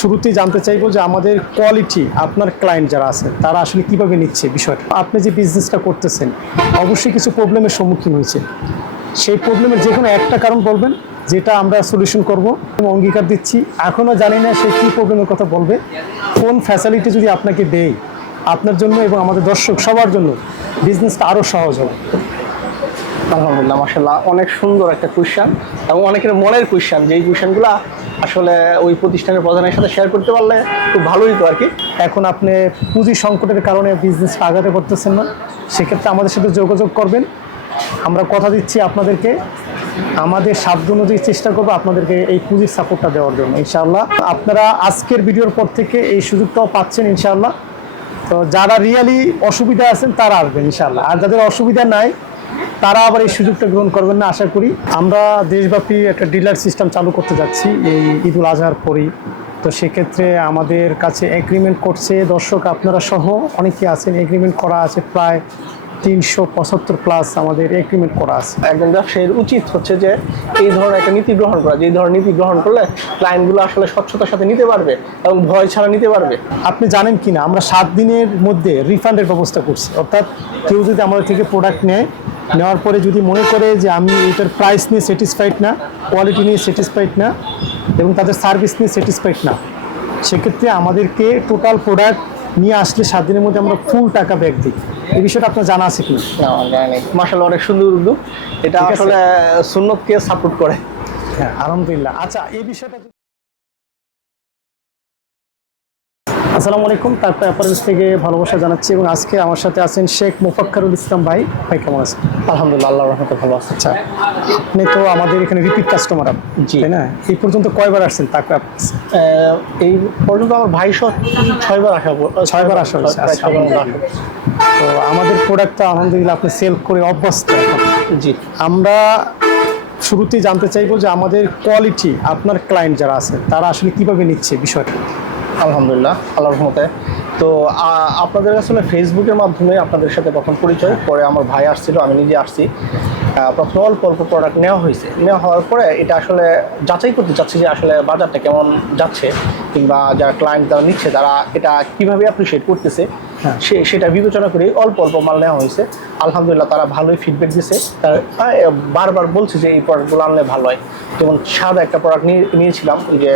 শুরুতেই জানতে চাইব যে আমাদের কোয়ালিটি আপনার ক্লায়েন্ট যারা আছে তারা আসলে কীভাবে নিচ্ছে বিষয়টা? আপনি যে বিজনেসটা করতেছেন, অবশ্যই কিছু প্রবলেমের সম্মুখীন হয়েছে সেই প্রবলেমের যে কোনো একটা কারণ বলবেন, যেটা আমরা সলিউশন করব, অঙ্গীকার দিচ্ছি। এখনও জানি না সে কী প্রবলেমের কথা বলবে। কোন ফ্যাসিলিটি যদি আপনাকে দেই আপনার জন্য এবং আমাদের দর্শক সবার জন্য বিজনেসটা আরও সহজ হবে। আলহামদুলিল্লাহ মাসাল্লাহ অনেক সুন্দর একটা কোয়েশ্চান এবং অনেকের মনের কোয়েশ্চান যেই কোয়েশ্চানগুলো আসলে ওই প্রতিষ্ঠানের প্রধানের সাথে শেয়ার করতে পারলে খুব ভালোই তো আর কি এখন আপনি পুঁজি সংকটের কারণে বিজনেস আগাতে পারতেছেন না, সেক্ষেত্রে আমাদের সাথে যোগাযোগ করবেন। আমরা কথা দিচ্ছি আপনাদেরকে। আমাদের সাধ্য অনুযায়ী চেষ্টা করব আপনাদেরকে এই পুঁজির সাপোর্টটা দেওয়ার জন্য, ইনশাআল্লাহ। আপনারা আজকের ভিডিওর পর থেকে এই সুযোগটাও পাচ্ছেন, ইনশাআল্লাহ। তো যারা রিয়ালি অসুবিধা আছেন, তারা আসবেন, ইনশাআল্লাহ। আর যাদের অসুবিধা নাই তারা আবার এই সুযোগটা গ্রহণ করবেন না আশা করি। আমরা দেশব্যাপী একটা ডিলার সিস্টেম চালু করতে যাচ্ছি এই ঈদুল আজহার পরেই। তো সেক্ষেত্রে আমাদের কাছে এগ্রিমেন্ট করছে দর্শক আপনারা সহ অনেকে আছেন এগ্রিমেন্ট করা আছে প্রায় তিনশো পঁচাত্তর প্লাস আমাদের এগ্রিমেন্ট করা আছে। একজন ব্যবসায়ীর উচিত হচ্ছে যে এই ধরনের একটা নীতি গ্রহণ করা যে এই ধরনের নীতি গ্রহণ করলে ক্লায়েন্টগুলো আসলে স্বচ্ছতার সাথে নিতে পারবে এবং ভয় ছাড়া নিতে পারবে। আপনি জানেন কি না আমরা সাত দিনের মধ্যে রিফান্ডের ব্যবস্থা করছি। অর্থাৎ কেউ যদি আমাদের থেকে প্রোডাক্ট নেয় নেওয়ার পরে যদি মনে করে যে আমি এটার প্রাইস নিয়ে স্যাটিসফাইড না কোয়ালিটি নিয়ে স্যাটিসফাইড না এবং তাদের সার্ভিস নিয়ে স্যাটিসফাইড না সেক্ষেত্রে আমাদেরকে টোটাল প্রোডাক্ট নিয়ে আসলে সাত দিনের মধ্যে আমরা ফুল টাকা ব্যাক দিই। এই বিষয়টা আপনার জানা আছে কি না জানি অনেক সুন্দর উদ্যোগ এটা। আসলে সুন্নতকে সাপোর্ট করে। হ্যাঁ আলহামদুলিল্লাহ। আচ্ছা এই বিষয়টা আসসালামু আলাইকুম তারপর অ্যাপারেন্স থেকে ভালোবাসা জানাচ্ছি এবং আজকে আমার সাথে আছেন শেখ মুফাক্কারুল ইসলাম ভাই। ভাই কেমন আছেন? আলহামদুলিল্লাহ আল্লাহ রহমতে ভালো আছে। আচ্ছা আপনি তো আমাদের এখানে রিপিট কাস্টমার জি। তাই না? এই পর্যন্ত কয়বার আসছেন তারপর এই পর্যন্ত আমার ভাই সহ ছয়বার আসা ছয়বার আসা আচ্ছা, আসা। তো আমাদের প্রোডাক্টটা আলহামদুলিল্লাহ আপনি সেল করে অভ্যস্ত জি। আমরা শুরুতেই জানতে চাইব যে আমাদের কোয়ালিটি আপনার ক্লায়েন্ট যারা আছে তারা আসলে কীভাবে নিচ্ছে বিষয়টা? আলহামদুলিল্লাহ, আল্লাহর রহমতে। তো আপনাদের আসলে ফেসবুকের মাধ্যমে আপনাদের সাথে প্রথম পরিচয়, পরে আমার ভাই আসছিল, আমি নিজে আসছি। প্রথমে অল্প অল্প প্রোডাক্ট নেওয়া হয়েছে। নেওয়া হওয়ার পরে এটা আসলে যাচাই করতে চাচ্ছি যে আসলে বাজারটা কেমন যাচ্ছে। কিংবা যারা ক্লায়েন্ট যারা নিচ্ছে তারা এটা কীভাবে অ্যাপ্রিসিয়েট করতেছে হ্যাঁ। সে সেটা বিবেচনা করে অল্প অল্প মাল নেওয়া হয়েছে। আলহামদুলিল্লাহ তারা ভালোই ফিডব্যাক দিছে। তারা বারবার বলছে যে এই প্রোডাক্টগুলো আনলে ভালো হয়। যেমন সাদা একটা প্রোডাক্ট নিয়ে নিয়েছিলাম যে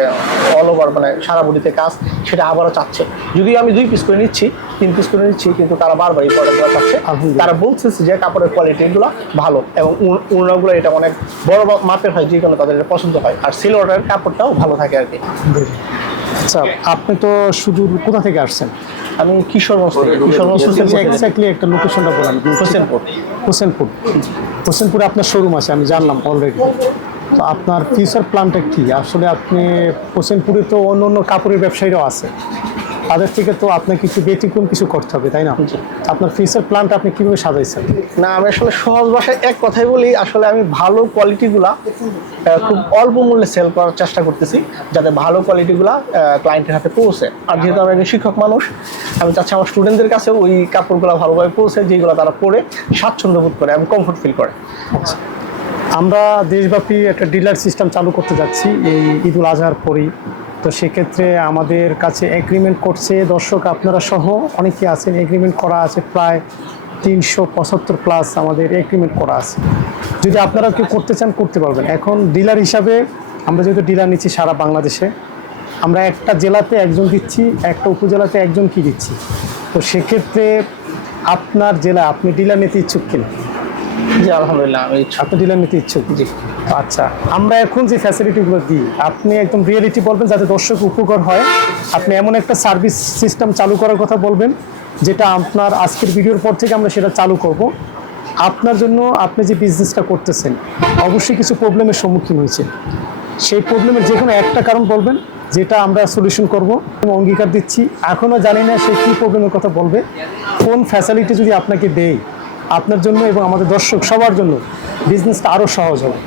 অল ওভার মানে সারা বডিতে কাজ সেটা আবারও চাচ্ছে। যদিও আমি দুই পিস করে নিচ্ছি তিন পিস করে নিচ্ছি কিন্তু তারা বারবার এই প্রোডাক্টগুলো চাচ্ছে। তারা বলছে যে কাপড়ের কোয়ালিটিগুলো ভালো এবং উড়নাগুলো এটা অনেক বড় মাপের হয় যে কোনো তাদের পছন্দ হয়। আর সিলভারের কাপড়টাও ভালো থাকে আর কি। আচ্ছা আপনি তো শুধু কোথা থেকে আসছেন? আমি কিশোরগঞ্জ থেকে। কিশোরগঞ্জ। এক্স্যাক্টলি একটা লোকেশনটা বললাম হোসেনপুর। হোসেনপুর। হোসেনপুরে আপনার শোরুম আছে আমি জানলাম অলরেডি তো আপনার ফিউচার প্ল্যানটা কী? আসলে আপনি হোসেনপুরে তো অন্য অন্য কাপড়ের ব্যবসায়ীরাও আছে। তাদের থেকে তো আপনাকে কিছু ব্যতিক্রম কিছু করতে হবে তাই না? আপনার ফিউচার প্ল্যানটা আপনি কীভাবে সাজাইছেন? না আমি আসলে সহজ ভাষায় এক কথাই বলি আসলে আমি ভালো কোয়ালিটিগুলা খুব অল্প মূল্যে সেল করার চেষ্টা করতেছি যাতে ভালো কোয়ালিটিগুলা ক্লায়েন্টের হাতে পৌঁছে। আর যেহেতু আমি একজন শিক্ষক মানুষ আমি চাচ্ছি আমার স্টুডেন্টদের কাছে ওই কাপড়গুলো ভালোভাবে পৌঁছে যেগুলো তারা পরে স্বাচ্ছন্দ্য বোধ করে এবং কমফোর্ট ফিল করে। আচ্ছা। আমরা দেশব্যাপী একটা ডিলার সিস্টেম চালু করতে যাচ্ছি এই ঈদুল আজহার পরেই। তো সেক্ষেত্রে আমাদের কাছে এগ্রিমেন্ট করছে। দর্শক আপনারা সহ অনেকে আছেন এগ্রিমেন্ট করা আছে প্রায় তিনশো পঁচাত্তর প্লাস আমাদের এগ্রিমেন্ট করা আছে। যদি আপনারা কেউ করতে চান করতে পারবেন। এখন ডিলার হিসাবে আমরা যেহেতু ডিলার নিচ্ছি সারা বাংলাদেশে আমরা একটা জেলাতে একজন দিচ্ছি একটা উপজেলাতে একজন কি দিচ্ছি? তো সেক্ষেত্রে আপনার জেলা আপনি ডিলার নিতে ইচ্ছুক কিনা? জি আলহামদুলিল্লাহ আমি আপনি ডিলার নিতে ইচ্ছুক? জি। আচ্ছা আমরা এখন যে ফ্যাসিলিটিগুলো দিই, আপনি একদম রিয়েলিটি বলবেন যাতে দর্শক উপকার হয়। আপনি এমন একটা সার্ভিস সিস্টেম চালু করার কথা বলবেন, যেটা আপনার আজকের ভিডিওর পর থেকে আমরা সেটা চালু করব। আপনার জন্য আপনি যে বিজনেসটা করতেছেন, অবশ্যই কিছু প্রবলেমের সম্মুখীন হয়েছে সেই প্রবলেমের যে কোনো একটা কারণ বলবেন, যেটা আমরা সলিউশন করব অঙ্গীকার দিচ্ছি। এখনও জানি না সে কী প্রবলেমের কথা বলবে। কোন ফ্যাসিলিটি যদি আপনাকে দেই আপনার জন্য এবং আমাদের দর্শক সবার জন্য বিজনেসটা আরও সহজ হবে।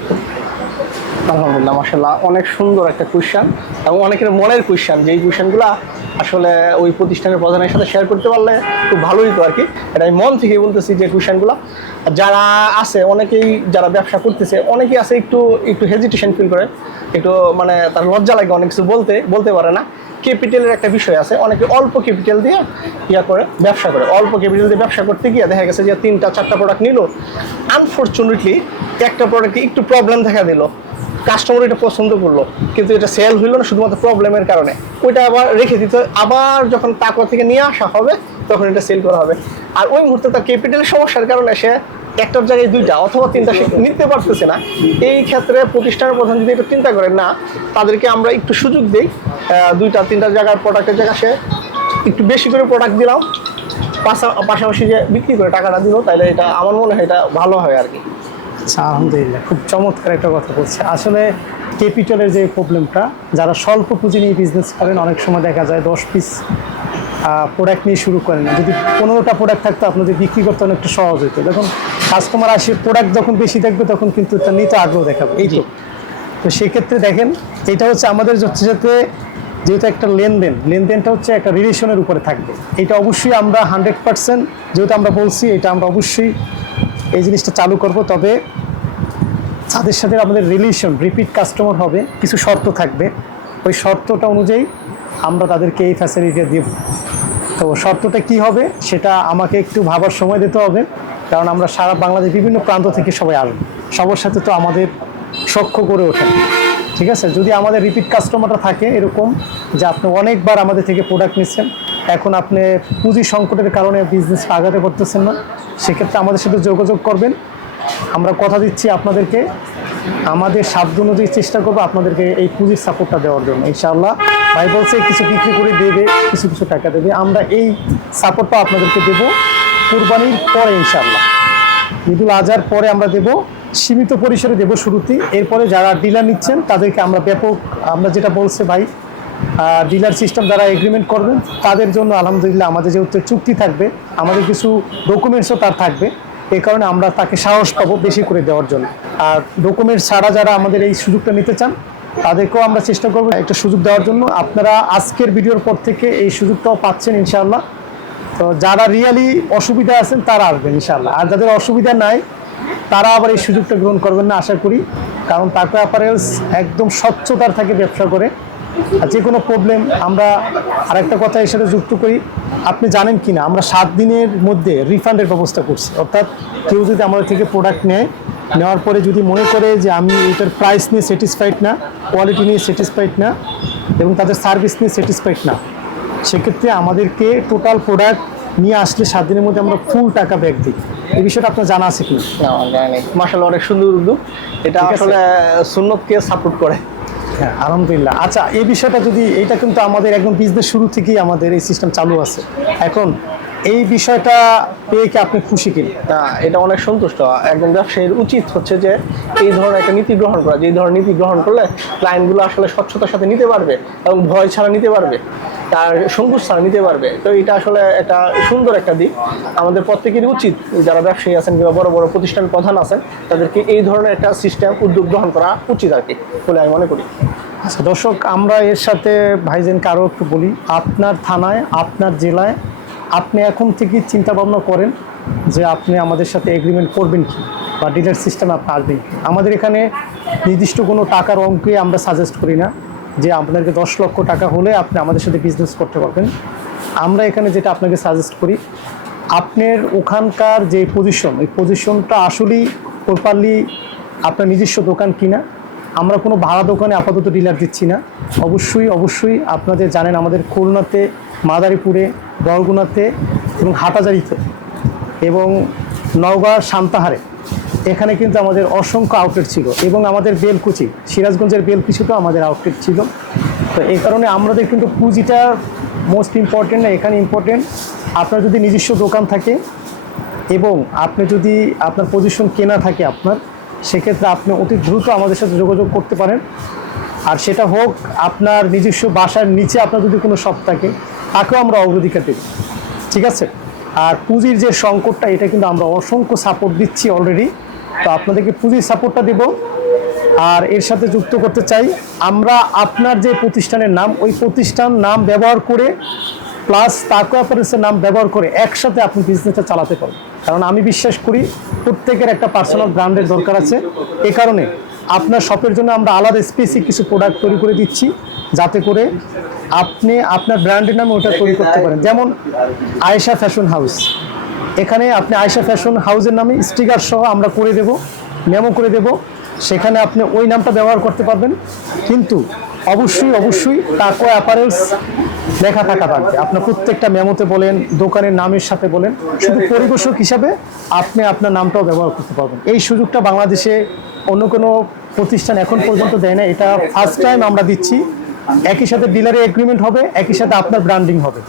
আলহামদুলিল্লাহ মাসাল্লাহ অনেক সুন্দর একটা কোয়েশ্চান এবং অনেকের মনের কোয়েশ্চান যেই কোয়েশ্চানগুলো আসলে ওই প্রতিষ্ঠানের প্রধানের সাথে শেয়ার করতে পারলে খুব ভালোই তো আর কি এটা আমি মন থেকে বলতেছি যে কোয়েশ্চানগুলো যারা আছে, অনেকেই যারা ব্যবসা করতেছে, অনেকেই আছে একটু একটু হেজিটেশন ফিল করে, একটু মানে তার লজ্জা লাগে অনেক কিছু বলতে বলতে পারে না। ক্যাপিটালের একটা বিষয় আছে। অনেকে অল্প ক্যাপিটাল দিয়ে ইয়া করে, ব্যবসা করে। অল্প ক্যাপিটাল দিয়ে ব্যবসা করতে গিয়ে দেখা গেছে যে তিনটা, চারটা প্রোডাক্ট নিল। আনফর্চুনেটলি একটা প্রোডাক্টে একটু প্রবলেম দেখা দিল। কাস্টমার এটা পছন্দ করল, কিন্তু এটা সেল হইল না শুধুমাত্র প্রবলেমের কারণে। ওইটা আবার রেখে দিতে, আবার যখন টাকা থেকে নিয়ে আসা হবে, তখন এটা সেল করা হবে। আর ওই মুহূর্তে তার ক্যাপিটালের সমস্যার কারণে সে একটার জায়গায় দুইটা অথবা তিনটা নিতে পারতেছে না। এই ক্ষেত্রে প্রতিষ্ঠানের প্রধান যদি একটু চিন্তা করেন না তাদেরকে আমরা একটু সুযোগ দিই। দুইটা তিনটা জায়গার প্রোডাক্টের জায়গায় সে একটু বেশি করে প্রোডাক্ট দিলাম। পাশা- পাশাপাশি যে বিক্রি করে টাকাটা দিল তাহলে এটা আমার মনে হয় এটা ভালো হয় আর কি। আচ্ছা আলহামদুলিল্লাহ খুব চমৎকার একটা কথা বলছে। আসলে ক্যাপিটালের যে প্রবলেমটা যারা স্বল্প পুঁজি নিয়ে বিজনেস করেন অনেক সময় দেখা যায় দশ পিস প্রোডাক্ট নিয়ে শুরু করেন যদি পনেরোটা প্রোডাক্ট থাকতো আপনাদের বিক্রি করতে অনেকটা সহজ হতো যখন কাস্টমার আসে প্রোডাক্ট যখন বেশি দেখবে তখন কিন্তু তার নিতে আগ্রহ দেখাবে। এই তো তো সেক্ষেত্রে দেখেন এটা হচ্ছে আমাদের হচ্ছে সাথে যেহেতু একটা লেনদেন লেনদেনটা হচ্ছে একটা রিলেশনের উপরে থাকবে। এটা অবশ্যই আমরা হান্ড্রেড পার্সেন্ট যেহেতু আমরা বলছি এটা আমরা অবশ্যই এই জিনিসটা চালু করব তবে তাদের সাথে আমাদের রিলেশন রিপিট কাস্টমার হবে কিছু শর্ত থাকবে। ওই শর্তটা অনুযায়ী আমরা তাদেরকে এই ফ্যাসিলিটিটা দেব। তো শর্তটা কি হবে সেটা আমাকে একটু ভাবার সময় দিতে হবে। কারণ আমরা সারা বাংলাদেশ বিভিন্ন প্রান্ত থেকে সবাই আসব। সবার সাথে তো আমাদের সখ্য করে ওঠেন ঠিক আছে? যদি আমাদের রিপিট কাস্টমারটা থাকে এরকম যে আপনি অনেকবার আমাদের থেকে প্রোডাক্ট নিচ্ছেন, এখন আপনি পুঁজি সংকটের কারণে বিজনেস আগাতে পারতেছেন না, সেক্ষেত্রে আমাদের সাথে যোগাযোগ করবেন। আমরা কথা দিচ্ছি আপনাদেরকে। আমাদের সাধ্য অনুযায়ী চেষ্টা করব আপনাদেরকে এই পুঁজির সাপোর্টটা দেওয়ার জন্য। ইনশাআল্লাহ ভাই বলছে কিছু বিক্রি করে দেবে, কিছু কিছু টাকা দেবে। আমরা এই সাপোর্টটা আপনাদেরকে দেব। কুরবানির পরে ইনশাআল্লাহ। ঈদুল আজহার পরে আমরা দেব, সীমিত পরিসরে দেব শুরুতে। এরপরে যারা ডিলার নিচ্ছেন, তাদেরকে আমরা ব্যাপক, আমরা যেটা বলছে ভাই ডিলার সিস্টেম যারা এগ্রিমেন্ট করবেন। তাদের জন্য আলহামদুলিল্লাহ আমাদের যেহেতু চুক্তি থাকবে, আমাদের কিছু ডকুমেন্টসও তার থাকবে। এই কারণে আমরা তাকে সাহস পাবো বেশি করে দেওয়ার জন্য। আর ডকুমেন্টস ছাড়া যারা আমাদের এই সুযোগটা নিতে চান, তাদেরকেও আমরা চেষ্টা করব একটা সুযোগ দেওয়ার জন্য। আপনারা আজকের ভিডিওর পর থেকে এই সুযোগটাও পাচ্ছেন ইনশাআল্লাহ। তো যারা রিয়ালি অসুবিধা আছেন, তারা আসবেন ইনশাআল্লাহ। আর যাদের অসুবিধা নাই, তারা আবার এই সুযোগটা গ্রহণ করবেন না, আশা করি। কারণ তাকে অ্যাপারেলস একদম স্বচ্ছতার থাকে ব্যবসা করে। আর যে কোনো প্রবলেম আমরা আরেকটা কথা এর সাথে যুক্ত করি। আপনি জানেন কি না আমরা সাত দিনের মধ্যে রিফান্ডের ব্যবস্থা করছি। অর্থাৎ কেউ যদি আমাদের থেকে প্রোডাক্ট নেয়, নেওয়ার পরে যদি মনে করে যে আমি এটার প্রাইস নিয়ে স্যাটিসফাইড না কোয়ালিটি নিয়ে স্যাটিসফাইড না, এবং তাদের সার্ভিস নিয়ে স্যাটিসফাইড না সেক্ষেত্রে আমাদেরকে টোটাল প্রোডাক্ট নিয়ে আসলে সাত দিনের মধ্যে আমরা ফুল টাকা ব্যাক দিই। এই বিষয়টা আপনার জানা আছে কি মাসাল অনেক সুন্দর উদ্যোগ এটা আসলে সুন্নতকে সাপোর্ট করে। হ্যাঁ আলহামদুলিল্লাহ। আচ্ছা এই বিষয়টা যদি এইটা কিন্তু আমাদের একদম বিজনেস শুরু থেকেই আমাদের এই সিস্টেম চালু আছে। এখন এই বিষয়টা পেয়ে কি আপনি খুশি কিনা? না এটা অনেক সন্তুষ্ট। একজন ব্যবসায়ীর উচিত হচ্ছে যে এই ধরনের একটা নীতি গ্রহণ করা। যে এই ধরনের নীতি গ্রহণ করলে ক্লায়েন্টগুলো আসলে স্বচ্ছতার সাথে নিতে পারবে এবং ভয় ছাড়া নিতে পারবে। তার সংকোচ ছাড়া নিতে পারবে। তো এটা আসলে একটা সুন্দর একটা দিক। আমাদের প্রত্যেকেরই উচিত যারা ব্যবসায়ী আছেন কিংবা বড় বড় প্রতিষ্ঠান প্রধান আছেন, তাদেরকে এই ধরনের একটা সিস্টেম উদ্যোগ গ্রহণ করা উচিত আর কি বলে আমি মনে করি। আচ্ছা দর্শক, আমরা এর সাথে ভাইজেনকে আরও একটু বলি, আপনার থানায়, আপনার জেলায় আপনি এখন থেকে চিন্তা ভাবনা করেন যে আপনি আমাদের সাথে এগ্রিমেন্ট করবেন কি বা ডিলার সিস্টেম আপনি আসবেন আমাদের এখানে নির্দিষ্ট কোনো টাকার অঙ্কে আমরা সাজেস্ট করি না। যে আপনাকে দশ লক্ষ টাকা হলে আপনি আমাদের সাথে বিজনেস করতে পারবেন। আমরা এখানে যেটা আপনাকে সাজেস্ট করি, আপনার ওখানকার যে পজিশন এই পজিশনটা আসলেই প্রপারলি আপনার নিজস্ব দোকান কিনা, আমরা কোনো ভাড়া দোকানে আপাতত ডিলার দিচ্ছি না। অবশ্যই অবশ্যই আপনাদের জানেন আমাদের খুলনাতে, মাদারীপুরে, বরগুনাতে এবং হাটাজারিতে এবং নওগাঁ সান্তাহারে এখানে কিন্তু আমাদের অসংখ্য আউটলেট ছিল এবং আমাদের বেলকুচি, সিরাজগঞ্জের বেলকুচিতেও আমাদের আউটলেট ছিল। তো এই কারণে আমাদের কিন্তু পুঁজিটা মোস্ট ইম্পর্টেন্ট না, এখানে ইম্পর্টেন্ট আপনার যদি নিজস্ব দোকান থাকে এবং আপনি যদি আপনার পজিশন কেনা থাকে আপনার, সেক্ষেত্রে আপনি অতি দ্রুত আমাদের সাথে যোগাযোগ করতে পারেন। আর সেটা হোক আপনার নিজস্ব বাসার নিচে আপনার যদি কোনো শপ থাকে, তাকেও আমরা অগ্রাধিকার দেব। ঠিক আছে? আর পুঁজির যে সংকটটা, এটা কিন্তু আমরা অসংখ্য সাপোর্ট দিচ্ছি অলরেডি তো আপনাদেরকে পুঁজির সাপোর্টটা দেব। আর এর সাথে যুক্ত করতে চাই, আমরা আপনার যে প্রতিষ্ঠানের নাম, ওই প্রতিষ্ঠান নাম ব্যবহার করে প্লাস তাকো অপারেন্সের নাম ব্যবহার করে একসাথে আপনি বিজনেসটা চালাতে পারেন কারণ আমি বিশ্বাস করি, প্রত্যেকের একটা পার্সোনাল ব্র্যান্ডের দরকার আছে। এ কারণে আপনার শপের জন্য আমরা আলাদা স্পেসিক কিছু প্রোডাক্ট তৈরি করে দিচ্ছি, যাতে করে আপনি আপনার ব্র্যান্ডের নামে ওটা তৈরি করতে পারেন। যেমন আয়েশা ফ্যাশন হাউস এখানে আপনি আয়েশা ফ্যাশন হাউসের নামে স্টিকার সহ আমরা করে দেব, মেমো করে দেব। সেখানে আপনি ওই নামটা ব্যবহার করতে পারবেন। কিন্তু অবশ্যই অবশ্যই টাকো অ্যাপারেলস লেখা থাকা থাকবে আপনার প্রত্যেকটা মেমোতে বলেন, দোকানের নামের সাথে বলেন, শুধু পরিবেশক হিসাবে আপনি আপনার নামটাও ব্যবহার করতে পারবেন। এই সুযোগটা বাংলাদেশে অন্য কোনো প্রতিষ্ঠান এখন পর্যন্ত দেয় না। এটা ফার্স্ট টাইম আমরা দিচ্ছি। একই সাথে ডিলারের এগ্রিমেন্ট হবে, একই সাথে আপনার ব্র্যান্ডিং হবে।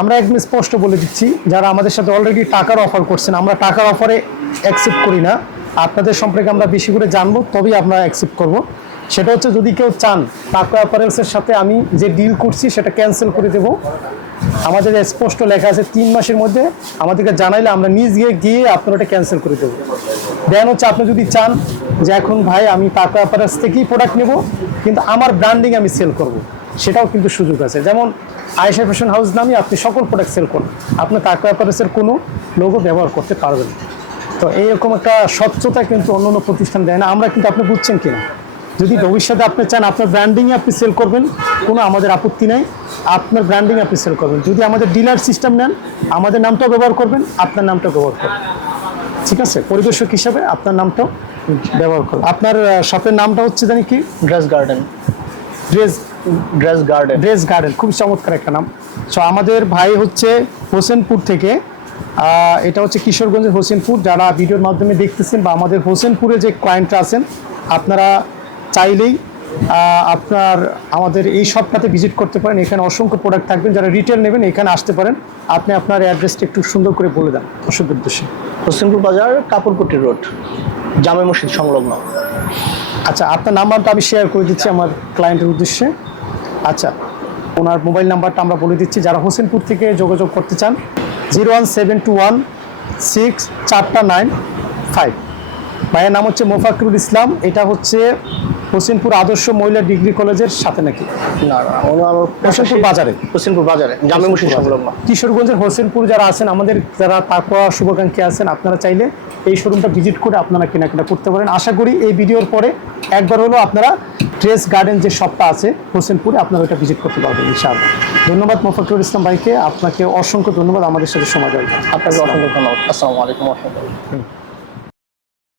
আমরা একদম স্পষ্ট বলে দিচ্ছি, যারা আমাদের সাথে অলরেডি টাকার অফার করছেন, আমরা টাকার অফারে অ্যাকসেপ্ট করি না। আপনাদের সম্পর্কে আমরা বেশি করে জানব, তবেই আমরা অ্যাকসেপ্ট করব। সেটা হচ্ছে যদি কেউ চান, টাকা অ্যাপারেলসের সাথে আমি যে ডিল করছি, সেটা ক্যান্সেল করে দেব। আমাদের স্পষ্ট লেখা আছে, তিন মাসের মধ্যে আমাদেরকে জানাইলে আমরা নিজ গিয়ে গিয়ে আপনার ওটা ক্যান্সেল করে দেবো। দেন হচ্ছে আপনি যদি চান যে এখন ভাই আমি টাকা অ্যাপারেলস থেকেই প্রোডাক্ট নেব, কিন্তু আমার ব্র্যান্ডিং আমি সেল করব। সেটাও কিন্তু সুযোগ আছে। যেমন আয়েশা ফ্যাশন হাউস নামে আপনি সকল প্রোডাক্ট সেল করুন। আপনি টাকা অ্যাপারেলসের কোনো লোগো ব্যবহার করতে পারবেন। তো এইরকম একটা স্বচ্ছতা কিন্তু অন্য অন্য প্রতিষ্ঠান দেয় না। আমরা কিন্তু আপনি বুঝছেন কিনা? যদি ভবিষ্যতে আপনি চান আপনার ব্র্যান্ডিংয়ে আপনি সেল করবেন, কোনো আমাদের আপত্তি নাই। আপনার ব্র্যান্ডিং আপনি সেল করবেন। যদি আমাদের ডিলার সিস্টেম নেন, আমাদের নামটাও ব্যবহার করবেন, আপনার নামটাও ব্যবহার করবেন। ঠিক আছে পরিদর্শক হিসাবে আপনার নামটাও ব্যবহার করবেন আপনার শপের নামটা হচ্ছে জানি কি? Dress garden. Dress dress garden. Dress garden খুব চমৎকার একটা নাম। সো আমাদের ভাই হচ্ছে হোসেনপুর থেকে এটা হচ্ছে কিশোরগঞ্জের হোসেনপুর। যারা ভিডিওর মাধ্যমে দেখতেছেন বা আমাদের হোসেনপুরে যে ক্লায়েন্টরা আছেন আপনারা চাইলেই আপনার আমাদের এই শপটাতে ভিজিট করতে পারেন। এখানে অসংখ্য প্রোডাক্ট থাকবেন যারা রিটেল নেবেন এখানে আসতে পারেন। আপনি আপনার অ্যাড্রেসটা একটু সুন্দর করে বলে দেন দর্শক উদ্দেশ্যে। হোসেনপুর বাজার কাপড়কুটি রোড জামে মসজিদ সংলগ্ন। আচ্ছা আপনার নাম্বারটা আমি শেয়ার করে দিচ্ছি আমার ক্লায়েন্টের উদ্দেশ্যে। আচ্ছা ওনার মোবাইল নাম্বারটা আমরা বলে দিচ্ছি। যারা হোসেনপুর থেকে যোগাযোগ করতে চান zero one seven two one six চারটা নাইন ফাইভ ভাইয়ের নাম হচ্ছে মোফাকরুল ইসলাম। এটা হচ্ছে হোসেনপুর আদর্শ মহিলা ডিগ্রি কলেজের সাথে নাকি? না হোসেনপুর বাজারে। হোসেনপুর বাজারে জামে মসজিদ সংলগ্ন। কিশোরগঞ্জের হোসেনপুর যারা আছেন আমাদের যারা তাকওয়া শুভাকাঙ্ক্ষী আছেন আপনারা চাইলে এই শোরুমটা ভিজিট করে আপনারা কেনাকাটা করতে পারেন। আশা করি এই ভিডিওর পরে একবার হলো আপনারা ড্রেস গার্ডেন যে শপটা আছে হোসেনপুরে আপনারা ওটা ভিজিট করতে পারবেন ইনশাআল্লাহ। ধন্যবাদ মোফাকুর ইসলাম ভাইকে। আপনাকে অসংখ্য ধন্যবাদ আমাদের সাথে সময় দেওয়ার আপনাকে অসংখ্য ধন্যবাদ। আসসালামু আলাইকুম রহমতুল্লাহ।